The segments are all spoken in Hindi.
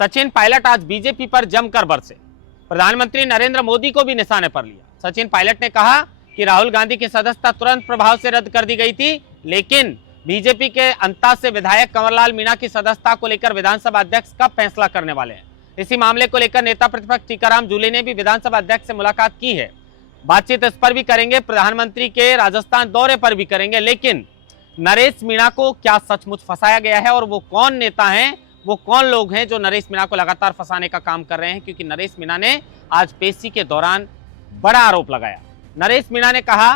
सचिन पायलट आज बीजेपी पर जमकर बरसे। प्रधानमंत्री नरेंद्र मोदी को भी निशाने पर लिया। सचिन पायलट ने कहा कि राहुल गांधी की सदस्यता तुरंत प्रभाव से रद्द कर दी गई थी, लेकिन बीजेपी के अंता से विधायक कंवरलाल मीणा की सदस्यता को लेकर विधानसभा अध्यक्ष कब फैसला करने वाले हैं। इसी मामले को लेकर नेता प्रतिपक्ष टीकाराम जूली ने भी विधानसभा अध्यक्ष से मुलाकात की है। बातचीत इस पर भी करेंगे, प्रधानमंत्री के राजस्थान दौरे पर भी करेंगे, लेकिन नरेश मीणा को क्या सचमुच फंसाया गया है और वो कौन नेता हैं, वो कौन लोग हैं जो नरेश मीणा को लगातार फंसाने का काम कर रहे हैं। क्योंकि नरेश मीणा ने आज पेशी के दौरान बड़ा आरोप लगाया। नरेश मीणा ने कहा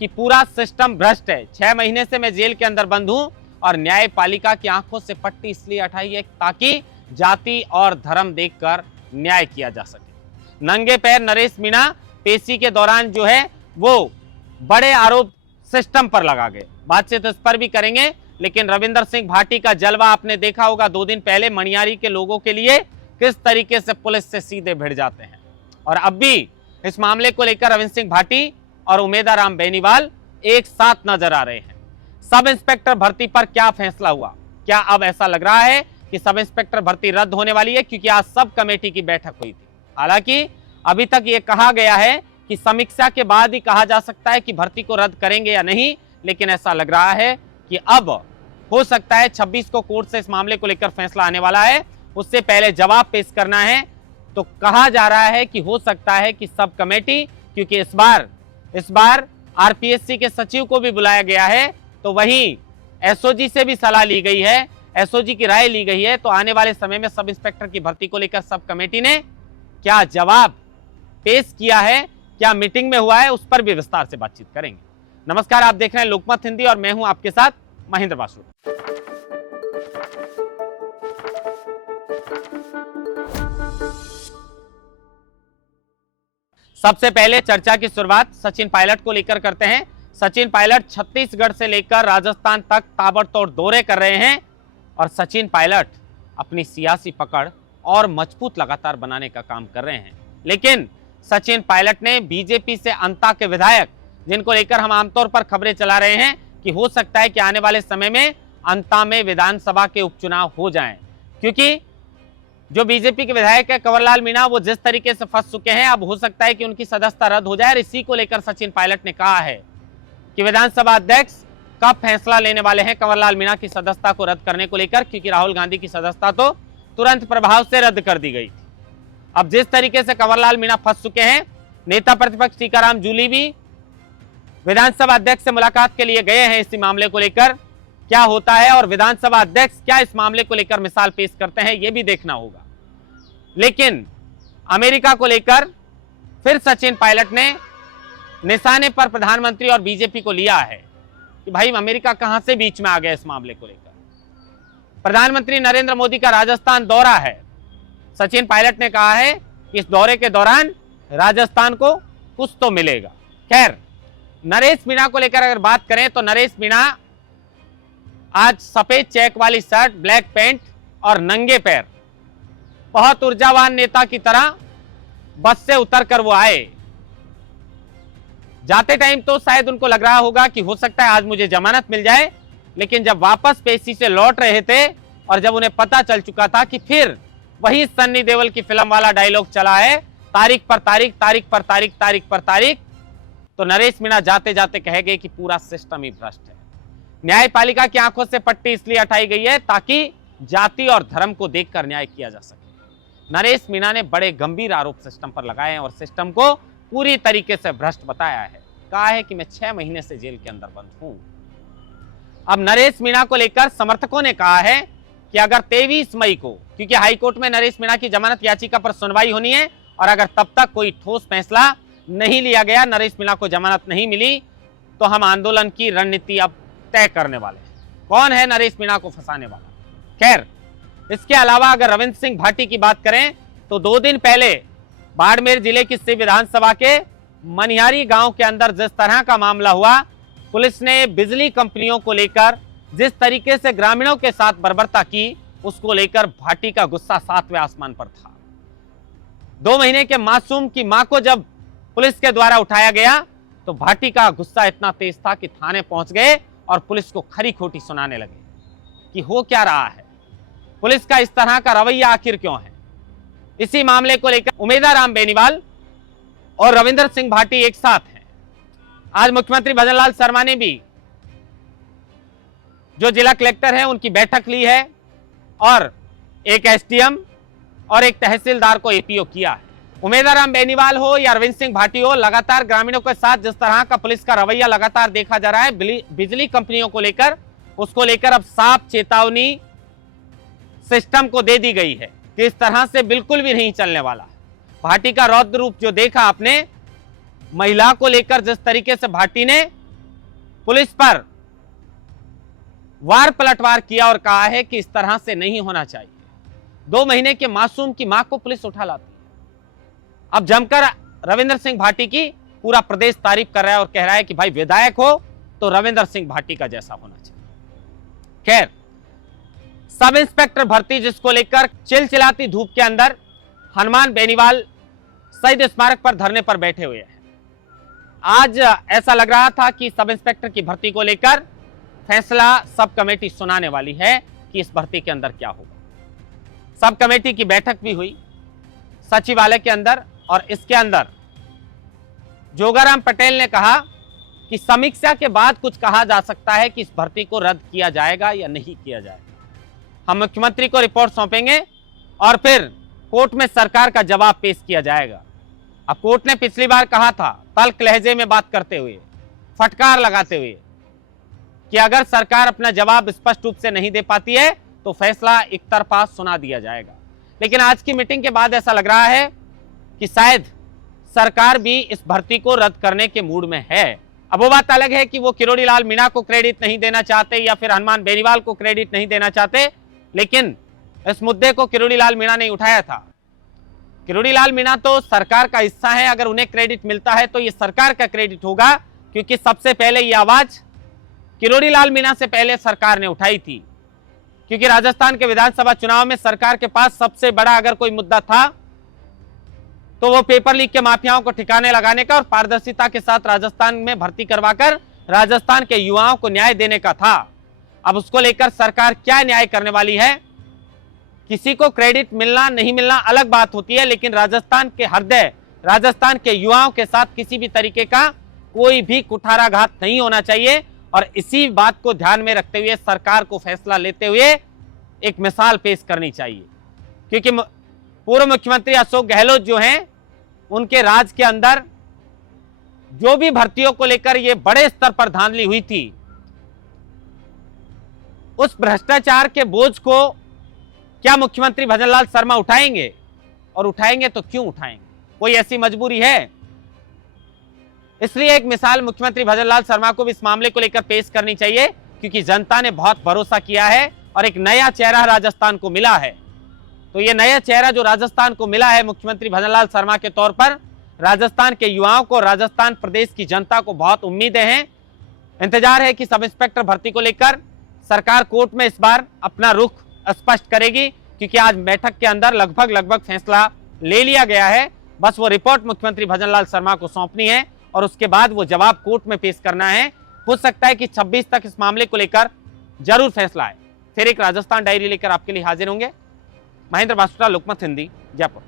कि पूरा सिस्टम भ्रष्ट है, 6 महीने से मैं जेल के अंदर बंद हूं और न्यायपालिका की आंखों से पट्टी इसलिए हटाई है ताकि जाति और धर्म देखकर न्याय किया जा सके। नंगे पैर नरेश मीणा पेशी के दौरान जो है वो बड़े आरोप सिस्टम पर लगा गए। बातचीत इस पर भी करेंगे, लेकिन रविंदर सिंह भाटी का जलवा आपने देखा होगा 2 दिन पहले मनियारी के लोगों के लिए किस तरीके से पुलिस से सीधे भिड़ जाते हैं। और अब भी इस मामले को लेकर रविंदर सिंह भाटी और उमेदाराम बेनीवाल एक साथ नजर आ रहे हैं। सब इंस्पेक्टर भर्ती पर क्या फैसला हुआ? क्या अब ऐसा लग रहा है कि सब इंस्पेक्टर भर्ती रद्द होने वाली है? क्योंकि आज सब कमेटी की बैठक हुई थी। हालांकि अभी तक ये कहा गया है कि समीक्षा के बाद ही कहा जा सकता है कि भर्ती को रद्द करेंगे या नहीं, लेकिन ऐसा लग रहा है कि अब हो सकता है 26 को कोर्ट से इस मामले को लेकर फैसला आने वाला है, उससे पहले जवाब पेश करना है। तो कहा जा रहा है कि हो सकता है कि सब कमेटी, क्योंकि इस बार आरपीएससी के सचिव को भी बुलाया गया है, तो वहीं एसओजी से भी सलाह ली गई है, एसओजी की राय ली गई है। तो आने वाले समय में सब इंस्पेक्टर की भर्ती को लेकर सब कमेटी ने क्या जवाब पेश किया है, क्या मीटिंग में हुआ है, उस पर भी विस्तार से बातचीत करेंगे। नमस्कार, आप देख रहे हैं लोकमत हिंदी और मैं हूं आपके साथ महेंद्र बासु। सबसे पहले चर्चा की शुरुआत सचिन पायलट को लेकर करते हैं। सचिन पायलट छत्तीसगढ़ से लेकर राजस्थान तक ताबड़तोड़ दौरे कर रहे हैं और सचिन पायलट अपनी सियासी पकड़ और मजबूत लगातार बनाने का काम कर रहे हैं। लेकिन सचिन पायलट ने बीजेपी से अंता के विधायक, जिनको लेकर हम आमतौर पर खबरें चला रहे हैं कि हो सकता है कि आने वाले समय में अंता में विधानसभा के उपचुनाव हो जाएं, क्योंकि जो बीजेपी के विधायक है कंवरलाल मीणा, वो जिस तरीके से फंस चुके हैं, अब हो सकता है कि उनकी सदस्यता रद्द हो जाए। और इसी को लेकर सचिन पायलट ने कहा है कि विधानसभा अध्यक्ष कब फैसला लेने वाले हैं कंवरलाल मीणा की सदस्यता को रद्द करने को लेकर, क्योंकि राहुल गांधी की सदस्यता तो तुरंत प्रभाव से रद्द कर दी गई थी। अब जिस तरीके से कंवरलाल मीणा फंस चुके हैं, नेता प्रतिपक्ष टीकाराम जूली भी विधानसभा अध्यक्ष से मुलाकात के लिए गए हैं। इसी मामले को लेकर क्या होता है और विधानसभा अध्यक्ष क्या इस मामले को लेकर मिसाल पेश करते हैं, यह भी देखना होगा। लेकिन अमेरिका को लेकर फिर सचिन पायलट ने निशाने पर प्रधानमंत्री और बीजेपी को लिया है कि भाई अमेरिका कहां से बीच में आ गया इस मामले को लेकर। प्रधानमंत्री नरेंद्र मोदी का राजस्थान दौरा है। सचिन पायलट ने कहा है कि इस दौरे के दौरान राजस्थान को कुछ तो मिलेगा। खैर, नरेश मीणा को लेकर अगर बात करें तो नरेश मीणा आज सफेद चेक वाली शर्ट, ब्लैक पैंट और नंगे पैर, बहुत ऊर्जावान नेता की तरह बस से उतरकर वो आए। जाते टाइम तो शायद उनको लग रहा होगा कि हो सकता है आज मुझे जमानत मिल जाए, लेकिन जब वापस पेशी से लौट रहे थे और जब उन्हें पता चल चुका था कि फिर वही सन्नी देओल की फिल्म वाला डायलॉग चला है, तारीख पर तारीख, तारीख पर तारीख, तारीख पर तारीख, तो नरेश मीणा जाते जाते कह गए कि पूरा सिस्टम ही भ्रष्ट है। न्यायपालिका की आंखों से पट्टी इसलिए हटाई गई है ताकि जाति और धर्म को देखकर न्याय किया जा सके। नरेश मीणा ने बड़े गंभीर आरोप सिस्टम पर लगाए हैं और सिस्टम को पूरी तरीके से भ्रष्ट बताया है। कहा है कि मैं 6 महीने से जेल के अंदर बंद हूं। अब नरेश मीणा को लेकर समर्थकों ने कहा है कि अगर 23 मई को, क्योंकि हाईकोर्ट में नरेश मीणा की जमानत याचिका पर सुनवाई होनी है, और अगर तब तक कोई ठोस फैसला नहीं लिया गया, नरेश मीणा को जमानत नहीं मिली, तो हम आंदोलन की रणनीति अब तय करने वाले हैं। कौन है नरेश मीणा को फंसाने वाला? खैर, इसके अलावा अगर रविंद्र सिंह भाटी की बात करें तो 2 दिन पहले बाड़मेर जिले की शिव विधानसभा के मनिहारी गांव के अंदर जिस तरह का मामला हुआ, पुलिस ने बिजली कंपनियों को लेकर जिस तरीके से ग्रामीणों के साथ बर्बरता की, उसको लेकर भाटी का गुस्सा 7वें आसमान पर था। 2 महीने के मासूम की मां को जब पुलिस के द्वारा उठाया गया तो भाटी का गुस्सा इतना तेज था कि थाने पहुंच गए और पुलिस को खरी खोटी सुनाने लगे कि हो क्या रहा है। पुलिस का इस तरह का रवैया आखिर क्यों है? इसी मामले को लेकर उमेदाराम बेनीवाल और रविंदर सिंह भाटी एक साथ हैं। आज मुख्यमंत्री भजनलाल शर्मा ने भी जो जिला कलेक्टर हैं उनकी बैठक ली है और एक एसडीएम और एक तहसीलदार को एपीओ किया है। उमेदाराम बेनीवाल हो या अरविंद सिंह भाटी हो, लगातार ग्रामीणों के साथ जिस तरह का पुलिस का रवैया लगातार देखा जा रहा है बिजली कंपनियों को लेकर, उसको लेकर अब साफ चेतावनी सिस्टम को दे दी गई है कि इस तरह से बिल्कुल भी नहीं चलने वाला। भाटी का रौद्र रूप जो देखा आपने, महिला को लेकर जिस तरीके से भाटी ने पुलिस पर वार पलटवार किया और कहा है कि इस तरह से नहीं होना चाहिए। 2 महीने के मासूम की मां को पुलिस उठा लाती है। अब जमकर रविंदर सिंह भाटी की पूरा प्रदेश तारीफ कर रहा है और कह रहा है कि भाई विधायक हो तो रविंदर सिंह भाटी का जैसा होना चाहिए। खैर, सब इंस्पेक्टर भर्ती जिसको लेकर चिलचिलाती धूप के अंदर हनुमान बेनीवाल शहीद स्मारक पर धरने पर बैठे हुए हैं। आज ऐसा लग रहा था कि सब इंस्पेक्टर की भर्ती को लेकर फैसला सब कमेटी सुनाने वाली है कि इस भर्ती के अंदर क्या होगा। सब कमेटी की बैठक भी हुई सचिवालय के अंदर और इसके अंदर जोगाराम पटेल ने कहा कि समीक्षा के बाद कुछ कहा जा सकता है कि इस भर्ती को रद्द किया जाएगा या नहीं किया जाएगा। हम मुख्यमंत्री को रिपोर्ट सौंपेंगे और फिर कोर्ट में सरकार का जवाब पेश किया जाएगा। अब कोर्ट ने पिछली बार कहा था तल्ख लहजे में बात करते हुए, फटकार लगाते हुए, कि अगर सरकार अपना जवाब स्पष्ट रूप से नहीं दे पाती है तो फैसला एक तरफा सुना दिया जाएगा। लेकिन आज की मीटिंग के बाद ऐसा लग रहा है कि शायद सरकार भी इस भर्ती को रद्द करने के मूड में है। अब वो बात अलग है कि वो किरोड़ी लाल मीणा को क्रेडिट नहीं देना चाहते या फिर हनुमान बेनीवाल को क्रेडिट नहीं देना चाहते, लेकिन इस मुद्दे को किरोड़ी लाल मीणा ने उठाया था। किरोड़ी लाल मीणा तो सरकार का हिस्सा है, अगर उन्हें क्रेडिट मिलता है तो ये सरकार का क्रेडिट होगा, क्योंकि सबसे पहले ये आवाज किरोड़ी लाल मीणा से पहले सरकार ने उठाई थी। क्योंकि राजस्थान के विधानसभा चुनाव में सरकार के पास सबसे बड़ा अगर कोई मुद्दा था तो वो पेपर लीक के माफियाओं को ठिकाने लगाने का और पारदर्शिता के साथ राजस्थान में भर्ती करवाकर राजस्थान के युवाओं को न्याय देने का था। अब उसको लेकर सरकार क्या न्याय करने वाली है? किसी को क्रेडिट मिलना नहीं मिलना अलग बात होती है, लेकिन राजस्थान के हृदय, राजस्थान के युवाओं के साथ किसी भी तरीके का कोई भी कुठाराघात नहीं होना चाहिए। और इसी बात को ध्यान में रखते हुए सरकार को फैसला लेते हुए एक मिसाल पेश करनी चाहिए। क्योंकि पूर्व मुख्यमंत्री अशोक गहलोत जो हैं, उनके राज के अंदर जो भी भर्तियों को लेकर ये बड़े स्तर पर धांधली हुई थी, उस भ्रष्टाचार के बोझ को क्या मुख्यमंत्री भजनलाल शर्मा उठाएंगे? और उठाएंगे तो क्यों उठाएंगे? कोई ऐसी मजबूरी है? इसलिए एक मिसाल मुख्यमंत्री भजनलाल शर्मा को भी इस मामले को लेकर पेश करनी चाहिए, क्योंकि जनता ने बहुत भरोसा किया है और एक नया चेहरा राजस्थान को मिला है। तो ये नया चेहरा जो राजस्थान को मिला है मुख्यमंत्री भजनलाल शर्मा के तौर पर, राजस्थान के युवाओं को, राजस्थान प्रदेश की जनता को बहुत उम्मीदें हैं। इंतजार है कि सब इंस्पेक्टर भर्ती को लेकर सरकार कोर्ट में इस बार अपना रुख स्पष्ट करेगी, क्योंकि आज बैठक के अंदर लगभग फैसला ले लिया गया है। बस वो रिपोर्ट मुख्यमंत्री भजनलाल शर्मा को सौंपनी है और उसके बाद वो जवाब कोर्ट में पेश करना है। हो सकता है कि 26 तक इस मामले को लेकर जरूर फैसला आए। फिर एक राजस्थान डायरी लेकर आपके लिए हाजिर होंगे। महेंद्र बासुरा, लोकमत हिंदी, जयपुर।